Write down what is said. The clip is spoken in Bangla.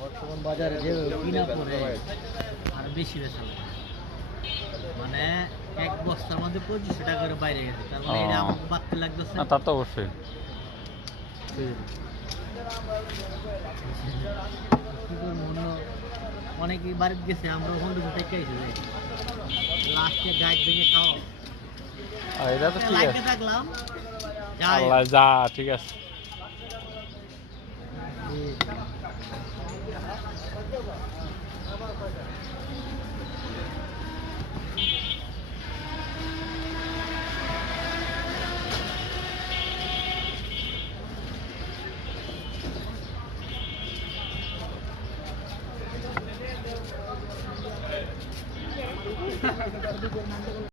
বর্তমান বাজারে যে কিনা পড়ে আর বেশি বেচা মানে এক বস্তার মধ্যে 2500 টাকা করে বাইরে গেছে, তার মানে এটা আমাকে বাড়তে লাগতেছে না, তা তো অবশ্যই। অনেকেই বাড়িতে গেছে, আমরা ওখান থেকে আইসি লাস্টে গাছ ভেঙে খাওয়া। এটা তো ঠিক আছে, থাকলাম আল্লাহ যা ঠিক আছে।